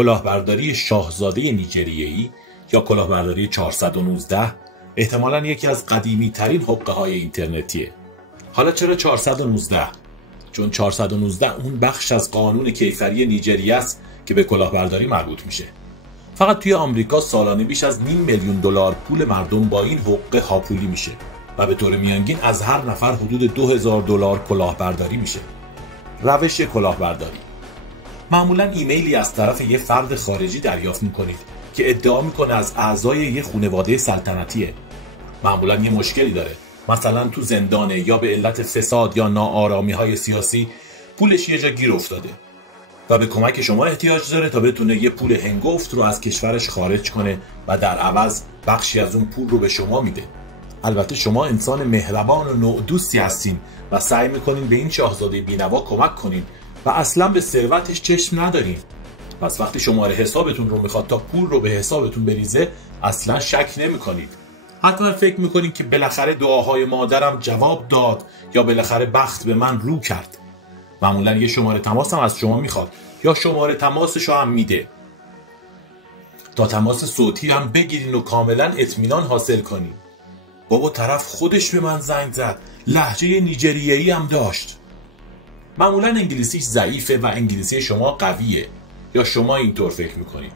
کلاهبرداری شاهزاده نیجریه‌ای یا کلاهبرداری 419 احتمالاً یکی از قدیمی ترین حقه های اینترنتیه. حالا چرا 419؟ چون 419 اون بخش از قانون کیفری نیجریه است که به کلاهبرداری مربوط میشه. فقط توی آمریکا سالانه بیش از $500,000 پول مردم با این حقه هاپولی میشه و به طور میانگین از هر نفر حدود $2,000 کلاهبرداری میشه. روش کلاهبرداری: معمولاً ایمیلی از طرف یه فرد خارجی دریافت میکنید که ادعا میکنه از اعضای یه خانواده سلطنتیه. معمولاً یه مشکلی داره، مثلا تو زندانه یا به علت فساد یا ناآرامی‌های سیاسی پولش یه جا گیر افتاده و به کمک شما احتیاج داره تا بتونه یه پول هنگفت رو از کشورش خارج کنه و در عوض بخشی از اون پول رو به شما میده. البته شما انسان مهربان و نوع‌دوستی هستین و سعی میکنین به این شاهزاده بینوا کمک کنین و اصلا به ثروتش چشم ندارین. پس وقتی شماره حسابتون رو میخواد تا پول رو به حسابتون بریزه اصلا شک نمیکنید. حتما فکر میکنین که بالاخره دعاهای مادرم جواب داد یا بالاخره بخت به من رو کرد. معمولا یه شماره تماس هم از شما میخواد یا شماره تماسش رو هم میده تا تماس صوتی هم بگیرین و کاملا اطمینان حاصل کنین. بابا طرف خودش به من زنگ زد، لهجه نیجریه‌ای هم داشت. معمولا انگلیسیش ضعیفه و انگلیسی شما قویه یا شما اینطور فکر میکنید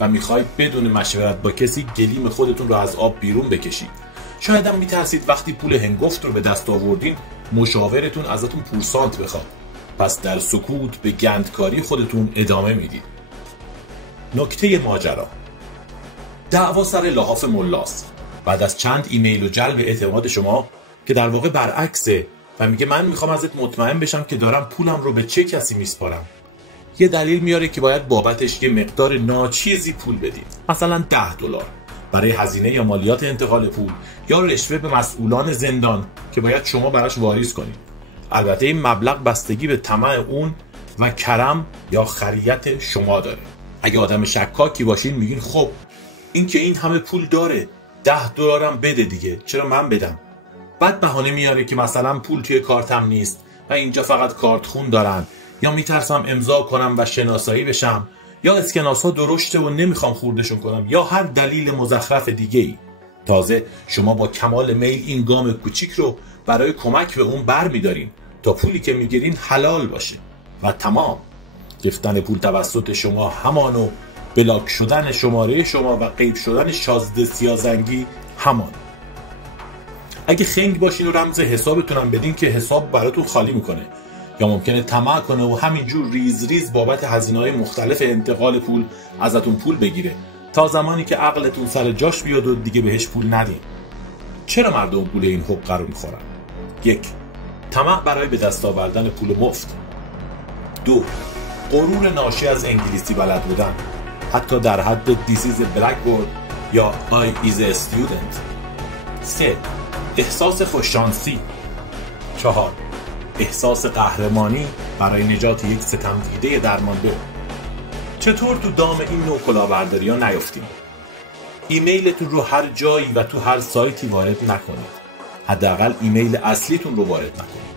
و میخواید بدون مشورت با کسی گلیم خودتون رو از آب بیرون بکشید. شاید هم میترسید وقتی پول هنگفت رو به دست آوردین مشاورتون ازتون پورسانت بخواد، پس در سکوت به گندکاری خودتون ادامه میدید. نکته ماجرا: دعوا سر لحاف ملاست. بعد از چند ایمیل و جلب اعتماد شما که در واقع برعکسه و میگه من میخوام ازت مطمئن بشم که دارم پولم رو به چه کسی میسپارم، یه دلیل میاره که باید بابتش یه مقدار ناچیزی پول بدید، مثلا $10 برای هزینه یا مالیات انتقال پول یا رشوه به مسئولان زندان که باید شما براش واریز کنید. البته این مبلغ بستگی به طمع اون و کرم یا خریت شما داره. اگه آدم شکاکی باشین میگین خب این که این همه پول داره $10 هم بده دیگه، چرا من بدم؟ بعد بهانه میاره که مثلا پول توی کارتم نیست و اینجا فقط کارت خون دارن یا میترسم امضا کنم و شناسایی بشم یا اسکناس ها درشته و نمیخوام خوردشون کنم یا هر دلیل مزخرف دیگه ای. تازه شما با کمال میل این گام کوچیک رو برای کمک به اون بر میدارین تا پولی که میگیرین حلال باشه و تمام. گرفتن پول توسط شما همان و بلاک شدن شماره شما و غیب شدن شازده سیاه‌زنگی همان. اگه خنگ باشین و رمز حسابتون هم بدین که حساب براتون خالی میکنه یا ممکنه طمع کنه و همینجور ریز ریز بابت هزینه‌های مختلف انتقال پول ازتون پول بگیره تا زمانی که عقلتون سر جاش بیاد و دیگه بهش پول ندین. چرا مردم پول این حقه رو میخورن؟ 1. طمع برای به دست آوردن پول مفت. 2. غرور ناشی از انگلیسی بلد بودن، حتی در حد This is a blackboard یا I is a student. 3. احساس خوششانسی. 4. احساس قهرمانی برای نجات یک ستمدیده درمانده. چطور تو دام این نوع کلاهبرداری ها نیفتیم؟ ایمیلتون رو هر جایی و تو هر سایتی وارد نکنید. حداقل ایمیل اصلیتون رو وارد نکنید.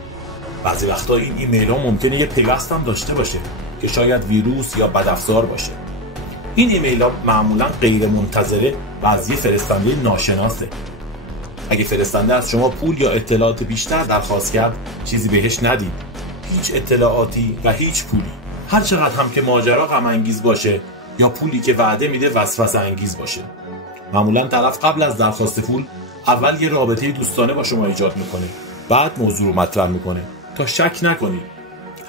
بعضی وقتا این ایمیل ها ممکنه یه پیوست هم داشته باشه که شاید ویروس یا بدافزار باشه. این ایمیل ها معمولا غیر منتظره و از یه فرستنده ناشناسه. اگه فرستنده از شما پول یا اطلاعات بیشتر درخواست کرد چیزی بهش ندید. هیچ اطلاعاتی و هیچ پولی. هر چقدر هم که ماجرا غم انگیز باشه یا پولی که وعده میده وسوسه انگیز باشه. معمولا طرف قبل از درخواست پول اول یه رابطه دوستانه با شما ایجاد میکنه، بعد موضوع رو مطرح میکنه تا شک نکنید.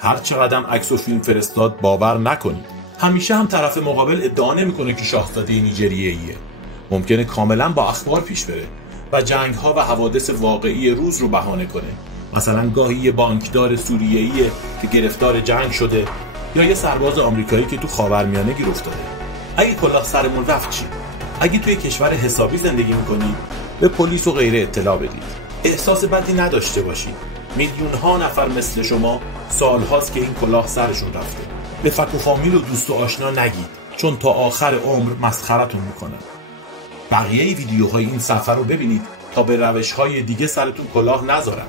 هر چقدر هم عکس و فیلم فرستاد باور نکنید. همیشه هم طرف مقابل ادعا نمیکنه که شاهزاده نیجریه‌ایه. ممکنه کاملا با اخبار پیش بره و جنگ ها و حوادث واقعی روز رو بهانه کنه. مثلا گاهی یه بانکدار سوریه‌ایه که گرفتار جنگ شده یا یه سرباز آمریکایی که تو خاورمیانه گیر افتاده. اگه کلاه سرمون رفت چی؟ اگه توی کشور حسابی زندگی میکنید به پلیس و غیره اطلاع بدید. احساس بدی نداشته باشید. میلیون ها نفر مثل شما سالهاست که این کلاه سرشون رفته. به فک و فامیل و دوست و آشنا نگید چون تا آخر عمر مسخرتون میکنن. بقیه ویدیوهای این صفحه رو ببینید تا به روش‌های دیگه سرتون کلاه نذارن.